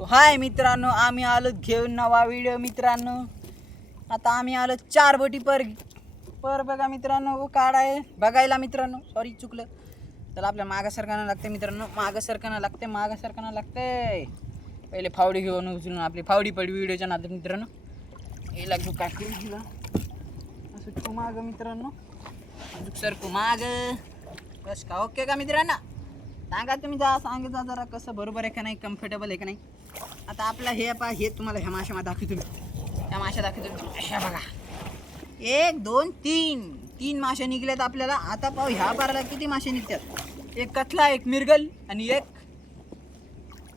तो हाय मित्रांनो, आम्ही आलो घेऊन नवा व्हिडिओ मित्रांनो. आता आम्ही आलो 4 बोटी पर बघा मित्रांनो, काढाय बघायला मित्रांनो. सॉरी चुकलं. तर आपल्या मागं सरकानं लागते मित्रांनो, मागं सरकानं लागते. पहिले फावडी घेऊन उचलून आपली फावडी पडली व्हिडिओच्या नादात मित्रांनो. याला घेऊ काय करून दिला असं तू मागं मित्रांनो, अजून सरकू मागं. बस का ओके का मित्रांनो? सांगा तुम्ही सांगा जरा कसं बरोबर आहे का नाही, कम्फर्टेबल आहे का नाही. आता आपला हे हे तुम्हाला ह्या माशा दाखवतो मी. ह्या माशा दाखवतो ह्या बघा. 1 2 3 मासे निघलेत आपल्याला. आता पाहू ह्या पाराला किती मासे निघतात. एक कथला, एक मिरगल आणि एक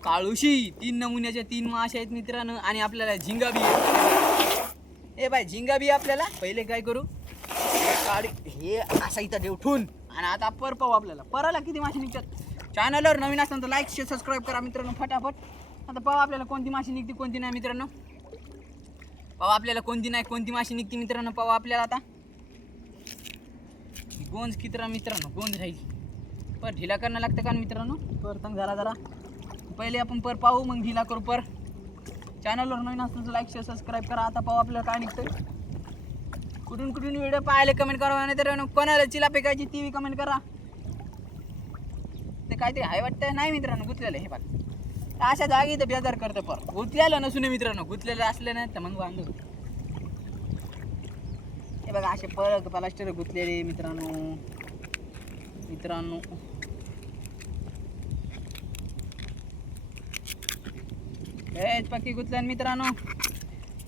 काळुशी. 3 नमुन्याच्या 3 मासे आहेत मित्रांनो. आणि आपल्याला झिंगा बी आहे. बाय झिंगा बी आपल्याला. पहिले काय करू, काढ हे असा इथं ठेवून. आणि आता पर पाहू आपल्याला पराला किती मासे निघतात. चॅनलवर नवीन असेल तर लाईक शेअर सबस्क्राईब करा मित्रांनो फटाफट. आता पाहू आपल्याला कोणती माशी निघते कोणती नाही मित्रांनो. पाहू आपल्याला कोणती नाही कोणती माशी निघते मित्रांनो. पाहू आपल्याला आता गोंज किती मित्रांनो, गोंज राहील. पर ढिला करणं लागतं का मित्रांनो. पर तंग झाला जरा. पहिले आपण पर पाहू मग ढिला करू. पर चॅनलवर नवीन असेल तर लाईक शेअर सबस्क्राईब करा. आता पाहू आपल्याला काय निघतंय. कुठून व्हिडिओ पाहायला कमेंट करा. नाही तर कोणाला चिला फेकायची ती कमेंट करा. ते काहीतरी आहे वाटतं. नाही मित्रांनो गुतलेलं हे बघा. अशा जागी तर बेजार करतं. पर गुतलेलं नसून मित्रांनो, गुतलेलं असलं नाही तर मग बांधू. हे बघा असे प्लास्टर गुतलेले मित्रांनो. हेच पक्की गुतल्या मित्रांनो.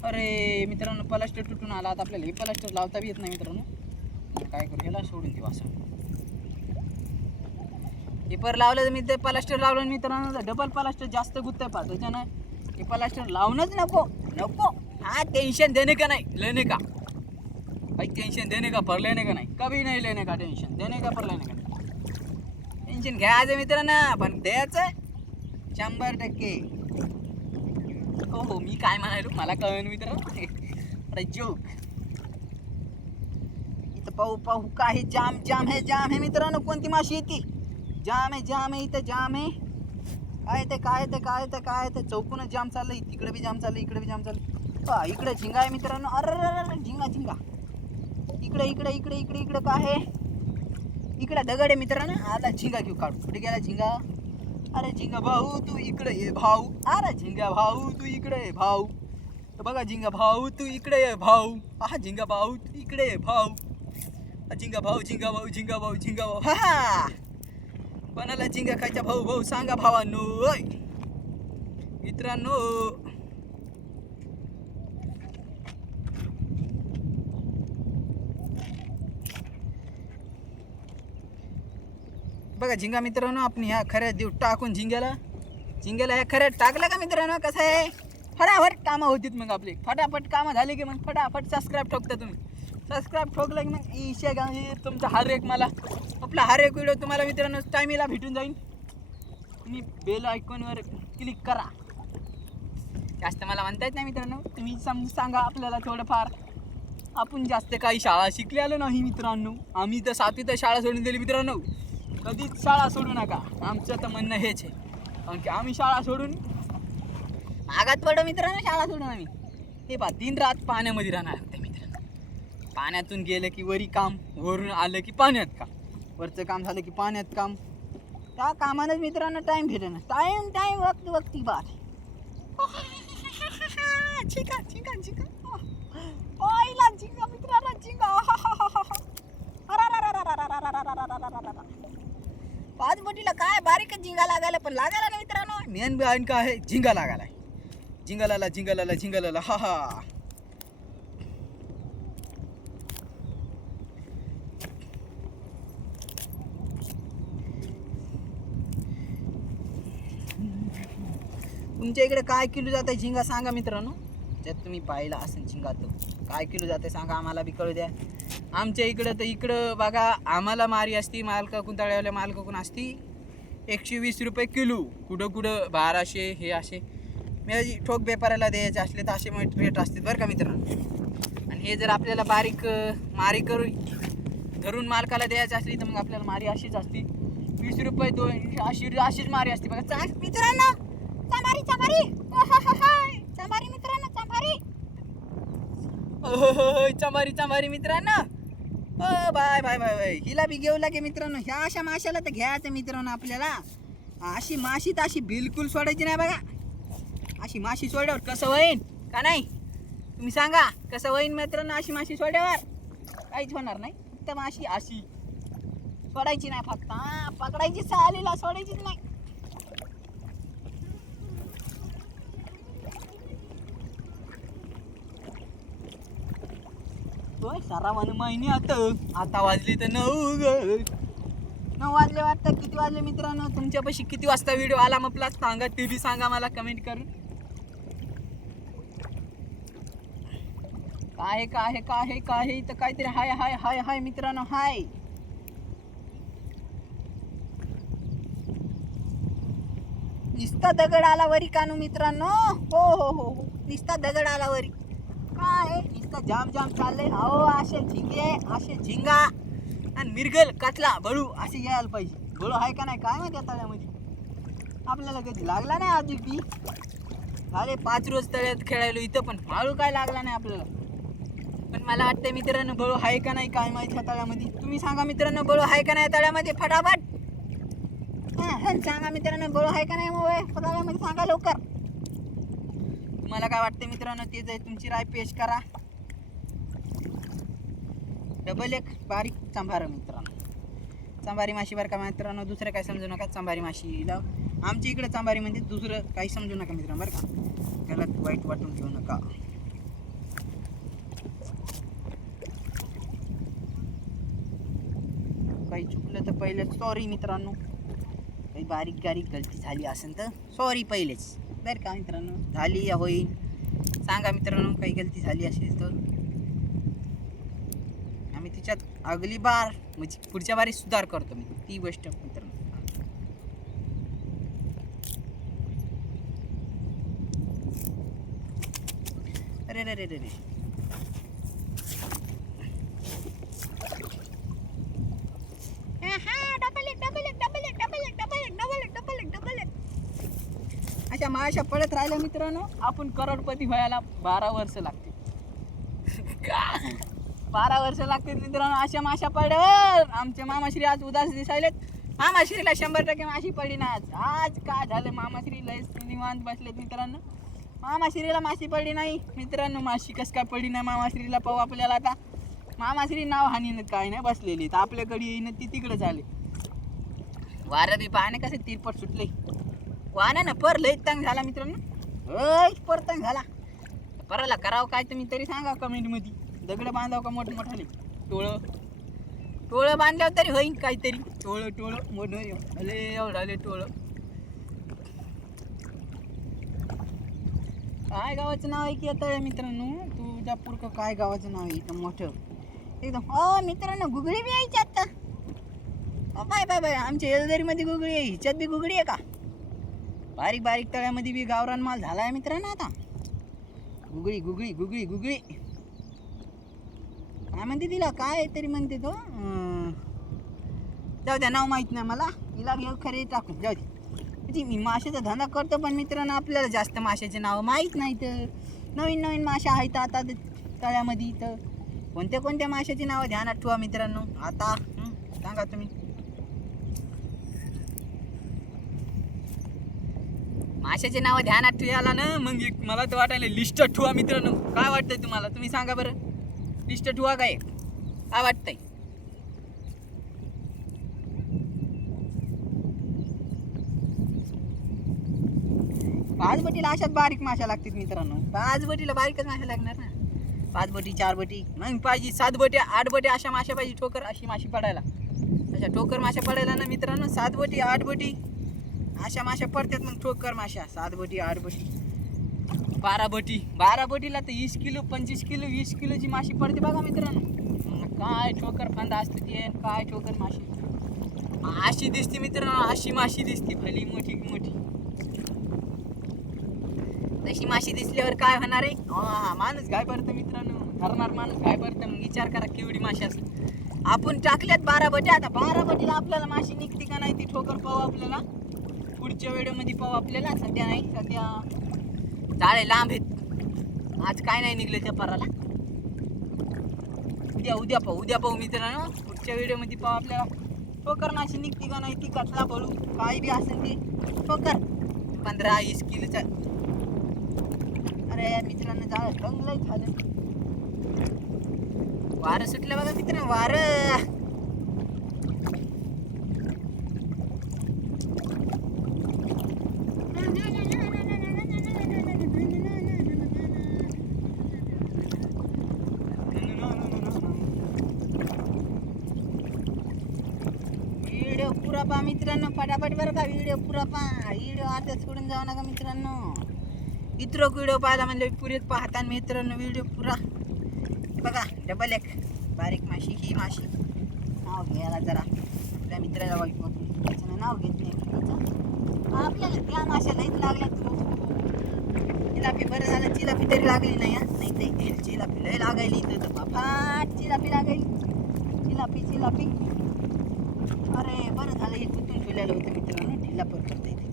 अरे मित्रांनो प्लास्टर तुटून आला. आता आपल्याला हे प्लास्टर लावता बी येत नाही मित्रांनो. काय करू, ह्याला सोडून देऊ असं. हे पर लावलं तर मी ते प्लास्टर लावलं मित्रांनो, डबल प्लास्टर जास्त गुत्तय पा. त्याच्यानं हे प्लास्टर लावणंच नको. हा टेन्शन देणे का नाही लेने का. भाई टेन्शन देणे का पर लेने का नाही. कभी नाही लेने का टेन्शन, देणे का पर लेने का नाही. टेन्शन घ्यायचं मित्रांनो पण द्यायचं 100%. हो मी काय म्हणालो मला कळलं मित्रांनो. अरे जोक. इथं पाहू काय जाम है मित्रांनो. कोणती माशी येते. जाम आहे इथं जाम आहे. काय ते चौकूनच जाम चाललंय. तिकडे बी जाम चाललंय, इकडे बी जाम चाललंय. इकडे झिंगा आहे मित्रांनो. अरे झिंगा इकडे काय आहे. इकडे दगड आहे मित्रांनो. आता झिंगा घेऊ काढू. कुठे गेला झिंगा. अरे झिंगा भाऊ तू इकडे ये भाऊ. अरे झिंगा भाऊ तू इकडे ये भाऊ. तर बघा झिंगा भाऊ तू इकडे ये भाऊ. हा झिंगा भाऊ तू इकडे ये भाऊ. झिंगा भाऊ. हा कोणाला झिंगा खायचा भाऊ सांगा भावांनो. मित्रांनो बघा झिंगा मित्रांनो. आपण ह्या खऱ्यात देऊ टाकून झिंग्याला ह्या खऱ्यात टाकलं का मित्रांनो. कसं आहे फटाफट कामं होतीत. मग आपले फटाफट कामं झाली की मग फटाफट सबस्क्राईब ठोकता तुम्ही. सबस्क्राईब ठोकलं की मग ईशा गावी तुमचा हर एक व्हिडिओ तुम्हाला मित्रांनो टायमीला भेटून जाईल. तुम्ही बेल आयकॉनवर क्लिक करा. जास्त मला म्हणता येत नाही मित्रांनो. तुम्ही सांगा आपल्याला थोडंफार. आपण जास्त काही शाळा शिकलेलो नाही मित्रांनो. आम्ही तर 7वी शाळा सोडून दिली मित्रांनो. कधीच शाळा सोडू नका. आमचं तर म्हणणं हेच आहे. कारण की आम्ही शाळा सोडून मागात पडो मित्रांनो. शाळा सोडून आम्ही हे दिन रात पाण्यामध्ये राहणार लागते मित्रांनो. पाण्यातून गेलं की वरी काम, वरून आलं की पाण्यात काम, वरचं काम झालं की पाण्यात काम. त्या कामानंच मित्रांनो टाईम भेटेना. टाईम वक्ती बाद. झिंगा ओयला झिंगा मित्रांनो झिंगा. 5 बोटीला काय बारीकच झिंगा लागायला पण लागायला नाही मित्रांनो. मेन बी का आहे झिंगा लागायला. झिंगाला हा. तुमच्या इकडे काय किलो जात आहे झिंगा सांगा मित्रांनो. ज्यात तुम्ही पाहिला असेल झिंगा तर काय किलो जाते सांगा, आम्हाला बी कळू द्या. आमच्या इकडं बघा आम्हाला मारी असती मालकाकून तळ्यावल्या मालकाकून असती 120 रुपये किलो. कुठं 1200 हे असे म्हणजे ठोक व्यापाराला द्यायचे असले तर असे रेट असते बरं का मित्रांनो. आणि हे जर आपल्याला बारीक मारी धरून मालकाला द्यायची असली तर मग आपल्याला मारी अशीच असती 20 रुपये 280 अशीच मारी असते बघा मित्रांनो. चामारी चांभारी चांभारी मित्रांनो. Bye bye bye bye. हिला बी घेऊ लागे मित्रांनो. ह्या अशा माशाला तर घ्यायचं मित्रांनो आपल्याला. अशी माशी तर अशी बिलकुल सोडायची नाही बघा. अशी माशी सोड्यावर कसं होईन का नाही तुम्ही सांगा. कसं होईन मित्रांनो अशी माशी सोड्यावर? काहीच होणार नाही. फक्त माशी अशी सोडायची नाही, फक्त पकडायची चालेला, सोडायचीच नाही. सारा महिने आता वाजली तर 9 वाजले वाटतं. किती वाजले मित्रांनो? तुमच्यापाशी किती वाजता व्हिडिओ आला मग प्लस सांगा, ते बी सांगा मला कमेंट करून. काय काय काय काय तर काहीतरी हाय हाय हाय हाय मित्रांनो. हाय निस्ता दगड आला वरी कानू मित्रांनो. हो हो हो हो, निस्ता दगड आला वरी. काय निस्ता जाम जाम चाललंय. अहो असे झिंगे, असे झिंगा आणि मिरगल, कातला, बळू असे यायला पाहिजे. बळू आहे का नाही काय माहिती तळ्यामध्ये. आपल्याला कधी लागला नाही आधी बी. अरे 5 रोज तळ्यात खेळायलो इथं, पण माळू काय लागला नाही आपल्याला. पण मला वाटतं मित्रांनो बळू आहे का नाही काय माहिती तळ्यामध्ये. तुम्ही सांगा मित्रांनो बळू आहे का नाही तळ्यामध्ये फटाफट. सांगा मित्रांनो बळू आहे का नाही मग तळ्यामध्ये, सांगा लवकर. तुम्हाला काय वाटतं मित्रांनो तेच आहे, तुमची राय पेश करा. डबल एक बारीक चांभार मित्रांनो. चांभारी माशी बरं का मित्रांनो, दुसरं काय समजू नका. चांभारी माशी आमच्या इकडे चांभारी म्हणजे दुसरं काही समजू नका मित्रांनो बरं का. गलत वाईट वाटून घेऊ नका. काही चुकलं तर पहिलेच सॉरी मित्रांनो. काही बारीक बारीक गलती झाली असेल तर सॉरी पहिलेच बरं का मित्रांनो. झाली या होईल सांगा मित्रांनो. काही गलती झाली असेल तर आम्ही तिच्यात अगली बार म्हणजे पुढच्या बारी सुधार करतो मी, ती गोष्ट मित्रांनो. अरे रे रे रे रे. अशा माशा पडत राहिल्या मित्रांनो आपण करोडपती व्हायला 12 वर्ष लागते. 12 वर्ष लागते मित्रांनो अशा माशा पडल्यावर. आमचे मामाश्री आज उदास दिसायलेत. मामाश्रीला 100% माशी पडली ना आज. आज काय झालं मामाश्री लय निवांत बसलेत मित्रांनो. मामाश्रीला माशी पडली नाही मित्रांनो. माशी कस काय पडली नाही मामाश्रीला पाहू आपल्याला आता. मामाश्री नाव हानी काय नाही बसलेली तर आपल्याकडे येईन ती तिकडे झाले. वारं बी पाहणे कसे तिरपट सुटले. वाना ना पर लय तंग झाला मित्रांनो. पर तंग झाला. पराला करावं काय तुम्ही तरी सांगा कमेंट मध्ये. दगड बांधाव का मोठमोठाले टोळं बांधल्यावर तरी होईन काहीतरी. टोळं मोठं अले एवढं आले टोळं. काय गावाचं नाव आहे की आता मित्रांनो तुळजापूर का काय गावाचं नाव आहे इथं मोठं एकदम. मित्रांनो गुगळी बी यायची आता. Bye bye bye. आमच्या येलदरीमध्ये गुगळी आहे, हिच्यात बी गुगळी आहे का? बारीक बारीक तळ्यामध्ये बी गावरान माल झाला आहे मित्रांनो आता. गुगळी गुगळी गुगळी गुगळी काय म्हणते तिला काय तरी म्हणते तो. जाऊ द्या नाव माहीत नाही मला. हिला घेऊ खरे टाकून जाऊ दे. म्हणजे मी माशाचा धंदा करतो पण मित्रांनो आपल्याला जास्त माशाचे नाव माहीत नाही. तर नवीन नवीन माशा आहेत आता तळ्यामध्ये. तर कोणत्या कोणत्या माशाची नावं ध्यानात ठेवा मित्रांनो आता सांगा तुम्ही. माशाचे नाव ध्यानात ठेवायला ना मग मला तर वाटायला लिस्ट ठेवा मित्रांनो. काय वाटतंय तुम्हाला तुम्ही सांगा बरं. लिस्ट ठेवा काय वाटतंय. पाचबटीला अशाच बारीक माशा लागतात मित्रांनो. पाचबटीला बारीकच माशा लागणार ना. 5 बटी 4 बटी मग पाहिजे 7 बटी 8 बटी अशा माशा पाहिजे. ठोकर अशी माशी पडायला अशा ठोकर माशा पडायला ना मित्रांनो. 7 बटी 8 बटी अशा माशा पडतात मग ठोकर माशा. 7 बटी 8 बटी 12 बटी. 12 बटीला तर 20 किलो 25 किलो 20 किलोची माशी पडते बघा मित्रांनो. काय ठोकर फांदा असते ते काय ठोकर माशी अशी दिसते मित्रांनो. अशी माशी दिसते भली मोठी मोठी. तशी माशी दिसल्यावर काय होणार आहे. माणूस काय पडतं मित्रांनो. धरणार माणूस काय पडतं मग विचार करा केवढी माशी असते. आपण टाकल्यात 12 बटी. आता 12 बटीला आपल्याला माशी निघते का नाही ती ठोकर पाहू आपल्याला पुढच्या व्हिडिओमध्ये पाहू आपल्याला. सध्या नाही. सध्या जाळे लांब आहेत. आज काय नाही निघलं त्या पराला. उद्या पाहू मित्रांनो. पुढच्या व्हिडिओमध्ये पाहू आपल्याला ठोकर माशी निघते का नाही ती कटला पळू काही बी असेल ती ठोकर 15-20 किलोचा. अरे मित्रांनो झालं टंगलंय झालं. वारं सुटलं बघा मित्रांनो वारं. व्हिडिओ पुरा पहा मित्रांनो फटाफट बरं का. व्हिडिओ पुरा पहा. व्हिडिओ अर्ध्यात सोडून जाऊ नका मित्रांनो. इतरो व्हिडिओ पाहायला म्हणजे पुरेत पाहता मित्रांनो व्हिडिओ पुरा बघा. डबल एक बारीक माशी ही माशी नाव घ्यायला जरा आपल्या मित्राला वाईट त्याचं नाव घेत नाही आपल्याला. त्या माशा लईच लागल्या. चिलापी बरं झालं चिलापी तरी लागली नाही. नाही ते चिलापी लय लागायली इथं तर बाफाट चिलापी लागायली. चिलापी अरे बरं झालं हे कुठून ठेवलेलं होतं मित्रांनो. ढिला पण करता येते.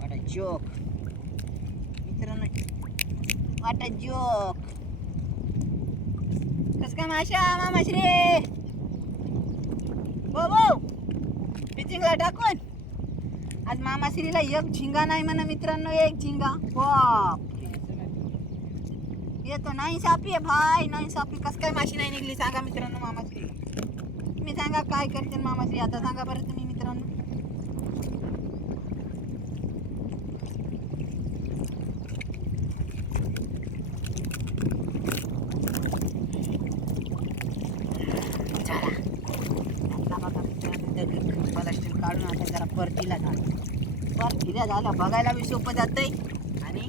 वाटा जोक मित्रांनो वाटा जोक. कस काय मामाशी रे बाबू पिचिंगला टाकून. आज मामाश्रीला एक झिंगा नाही म्हणा मित्रांनो. एक झिंगा बाप ये तो नाही सापी आहे भाई. नाही सापी कस काय माशी नाही निघली सांगा मित्रांनो. मामाश्री तुम्ही सांगा काय करते मामाश्री आता सांगा बरं तुम्ही मित्रांनो. काढून आता जरा परतीला झालं बघायला बी सोपं जातंय आणि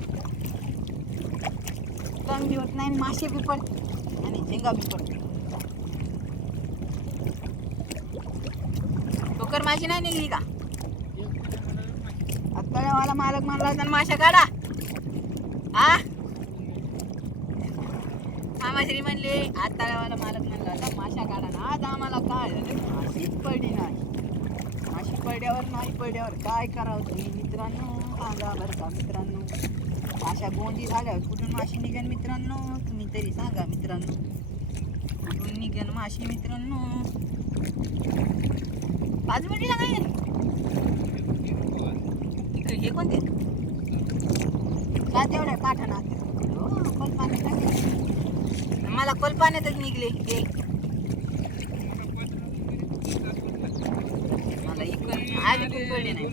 टंग बी होत नाही. मासे बी पडते आणि झिंगा बी पडते. ठोकर माशी नाही निघली का. आत्तावाला मालक म्हणला होता माशा काढा. हा मामाश्री म्हणले आत्तावाला मालक म्हणला होता माशा काढा ना. आज आम्हाला काय झालं माशीच पडली नाही. माशी पडल्यावर नाही पडल्यावर काय करावं तुम्ही मित्रांनो सांगा बरं का मित्रांनो. माशा गोंजी झाल्यावर कुठून माशी निघेन मित्रांनो तुम्ही तरी सांगा मित्रांनो. कुठून निघेन माशी मित्रांनो. 5 मिनिटला नाही इकडे हे कोणते का तेवढ्या पाठाना कोलपाण्यात मला कोलपाण्यातच निघले हे. मला इकडून आज पडले नाही.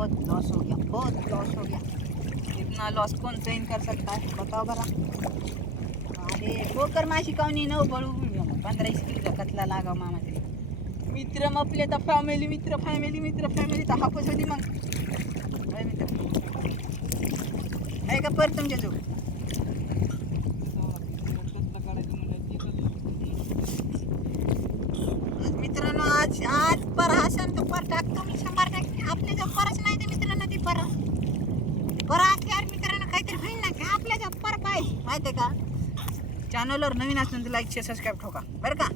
बहुत लॉस हो गया. इतना लॉस कौन सहन कर सकता है बताओ बरा. अरे ठोकर माशी काऊनी न पळू 15-20 किलोचा कतला लागाव मामाचे मित्र मपले तर फॅमिली तर हापस होती मग मित्र आहे का परत तुमच्या जो. मित्रांनो आज पर हसन तर पर टाकतो मी 100%. आपल्या जर परच नाही तर मित्रांनो ती पर असल्यावर मित्रांनो काहीतरी होईल ना की आपल्या जर पर पाहिजे माहिती आहे का. चॅनलवर नवीन असलं तर लाईक शेअर सबस्क्राईब ठोका बरं का.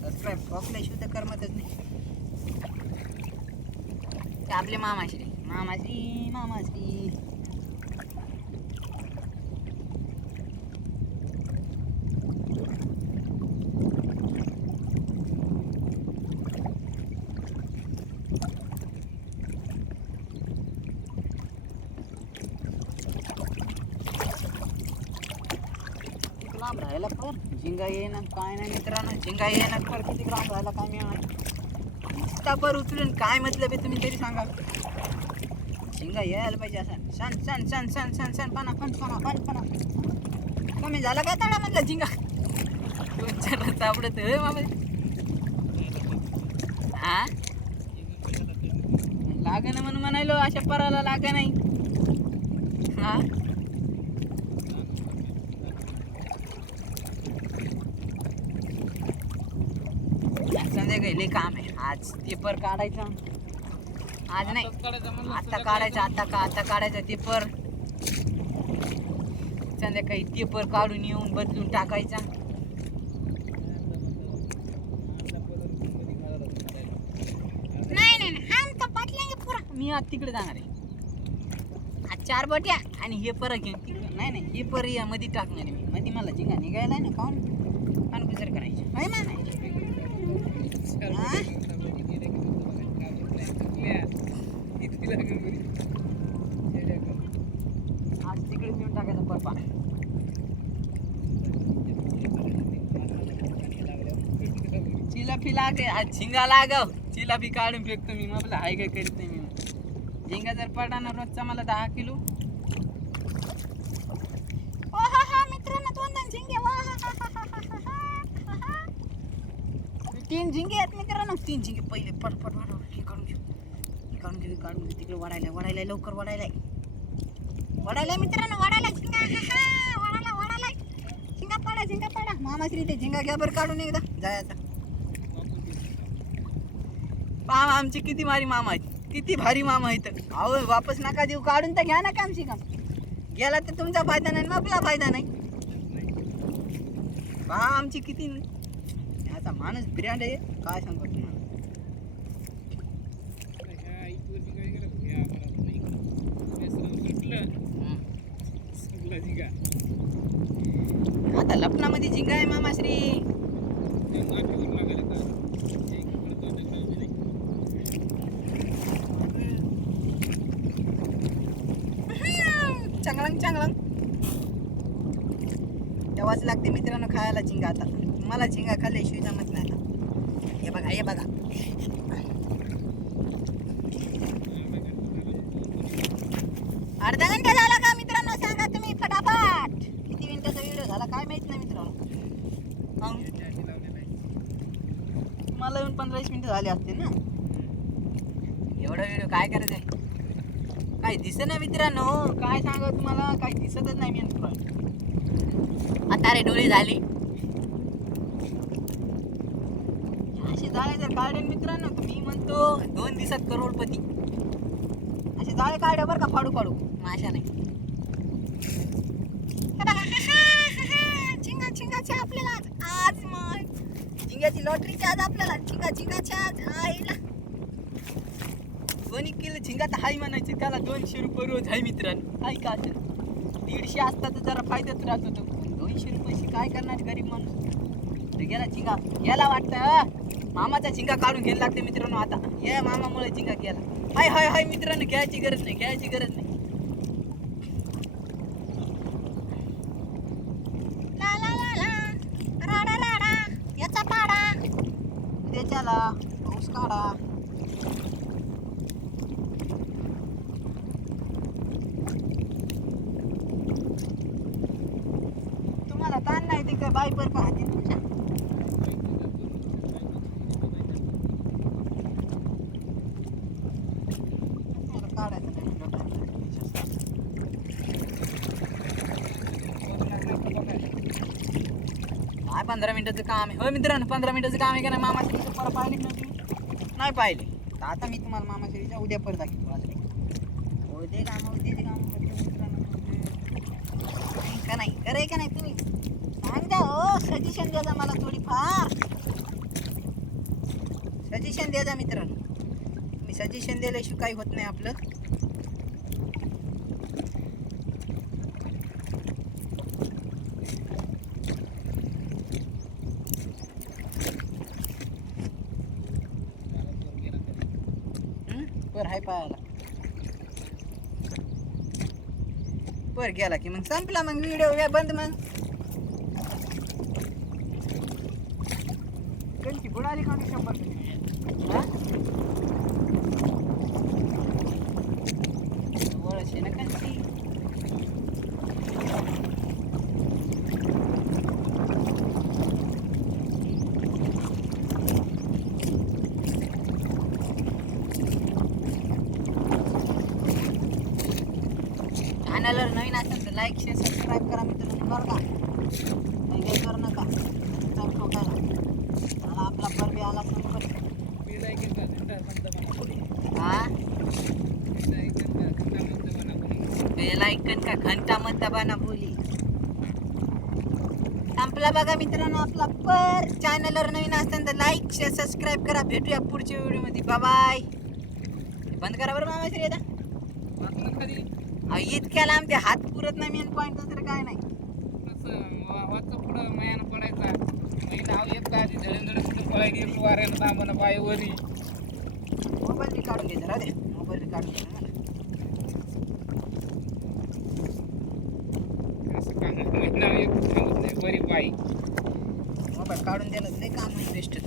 सबस्क्राईब ठोकल्याशिवाय तर करमतच नाही. ते आपले मामाश्री लांब राहायला पर झिंगा येणार काय नाही मित्रांनो. झिंगा येणार पर किती लांब राहायला काय मिळणार. नुसता पर उचलून काय मतलब आहे तुम्ही तरी सांगा. झिंगा यायला पाहिजे असं सण पणा कमी झाला काय तळामधला झिंगा. 2-4 सापडत मामा. हा लागे ना म्हणून म्हणायलो अशा पराला लागे नाही. हा संध्याकाळी लई काम आहे आज. पेपर काढायचा आज नाही आता काढायचा पेपर. संध्याकाळी पेपर काढून येऊन बदलून टाकायचा. मी आज तिकडे जाणार आहे. आज 4 बोट्या आणि हे परत घेऊन तिकडे नाही हे पर या मध्ये टाकणार आहे मी. मध्ये मला झिंगा निघायला ना काऊन गुजर करायची होय ना नाही आज तिकडे नेऊन टाकायचा परपा. चिलाफी लागे आज झिंगा लागाव चिलाफी काढून फेकतो मी. मग हाय काय करीत नाही मी. झिंगा जर पडला ना रोजचा मला 10 किलो. मित्रांनो 2 झिंगे 3 झिंगे आहेत मित्रांनो. 3 झिंगे पहिले पटपट हे काढून घेऊ तिकडे वडायला लवकर वडायला मित्रांनो वडायला झिंगा वडायला झिंगा पडा मामाश्री ते झिंगा घ्या बरं काढून एकदा जायचा. पहा आमचे किती भारी मामा आहेत, किती भारी मामा आहेत. अहो वापस नका देऊ, काढून तर घ्या ना कामशी काम. गेला तर तुमचा फायदा नाही आपला फायदा नाही. पहा आमची किती आता माणूस ब्रँड आहे काय सांगतो तुम्हाला. आता लपणामध्ये झिंगा आहे मामाश्री. चांगलं तेव्हाच लागते मित्रांनो खायला झिंगा. आता मला झिंगा खाल्ल्याशिवाय जमत नाही. हे बघा अर्धा घंटा झाला का मित्रांनो सांगा तुम्ही फटाफट. किती मिनिटाचा व्हिडिओ झाला काय माहित नाही मित्रांनो. मला येऊन 15-20 मिनिटं झाले असते ना. एवढा व्हिडिओ काय करायचं आहे काही दिसत नाही मित्रांनो. काय सांगा तुम्हाला काही दिसतच नाही मी. आता रे डोळे झाली असे जाळे जर काढे मित्रांनो तर मी म्हणतो 2 दिवसात करोडपती. असे जाळे काढे बरं का फाडू माशा नाही. झिंगाची आपल्याला आज मग झिंग्याची लॉटरीची आज आपल्याला झिंगाची आज आईला 2 किलो झिंगा तर हाय म्हणायचे. त्याला 200 रुपये रोज आहे मित्रांनो. हाय का 150 असता तर जरा फायद्यात राहत होतो. 200 रुपयाशी काय करणार गरीब माणूस. तर गेला झिंगा गेला वाटतं. मामाचा झिंगा काढून घ्यायला लागते मित्रांनो. आता या मामामुळे झिंगा गेला. हाय मित्रांनो घ्यायची गरज नाही. याचा पाडा त्याच्याला पाऊस काढा. तुम्हाला ताण नाही ते काय बाई पर पाहते तुमच्या. काढायचं नाही 15 मिनिटाचं काम आहे. हो मित्रांनो 15 मिनिटाचं काम आहे का नाही. मामाश्रीचं परत पाहिले नव्हती नाही पाहिले. तर आता मी तुम्हाला मामाश्रीच्या उद्या परत दाखवतो. आज उद्या काम मित्रांनो का नाही करे का नाही तुम्ही सांग द्या हो. सजेशन द्या मला थोडीफार सजेशन द्या मित्रांनो. मी सजेशन दिल्याशिवाय काही होत नाही आपलं. पर हाय पायाला पर गेला की मग संपला. मग व्हिडिओ बंद. मग कणकी बुडाली का 100 ओळखे ना कणकी. चॅनलवर नवीन असेल तर लाईक शेअर सबस्क्राईब करा मित्रांनो. बरं का काही करू नका सबस्क्राईब ठोकायला. मला आपला परबी आला नंबर. हा बेल आयकन का घंटा मत दबाना बोली. संपला बघा मित्रांनो आपला पर. चॅनलवर नवीन असेल तर लाईक शेअर सबस्क्राईब करा. भेटूया पुढच्या व्हिडिओमध्ये. बाय. बंद करा बरं मामा श्री आता वाचलं कधी इतक्या लांब ते हात पुरत नाही मेन पॉईंट तर काय नाही वाचचं पुढं मयानं पडायचा मी नाव येत आधी धडे कुठं पळायला गेलो वाऱ्यानं थांबणं पायवरी मोबाईल बी काढून घ्यायचा राहू दे मोबाईल बी काढून घ्यायचा असं काम नाही नाव एक थांबत नाही बरी पायी मोबाईल काढून दिलं लय काम बेस्ट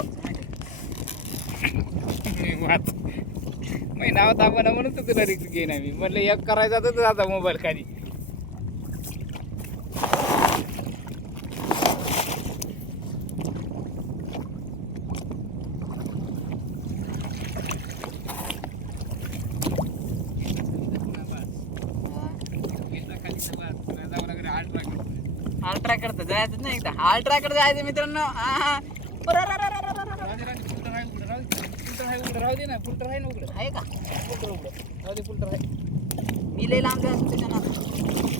वाच मी नाव थांबणं म्हणून तर तुला रिक्स घे ना मी म्हणलं एक करायचा तर आता मोबाईल खाली अल्ट्राकडे जायचं नाही एकदा अल्ट्राकडे जायचं मित्रांनो राहू दे ना फिल्टर आहे ना उघडं आहे का फिल्टर उघडं राहू दे फिल्टर आहे मी लय लांब जायचं त्याच्या नादात.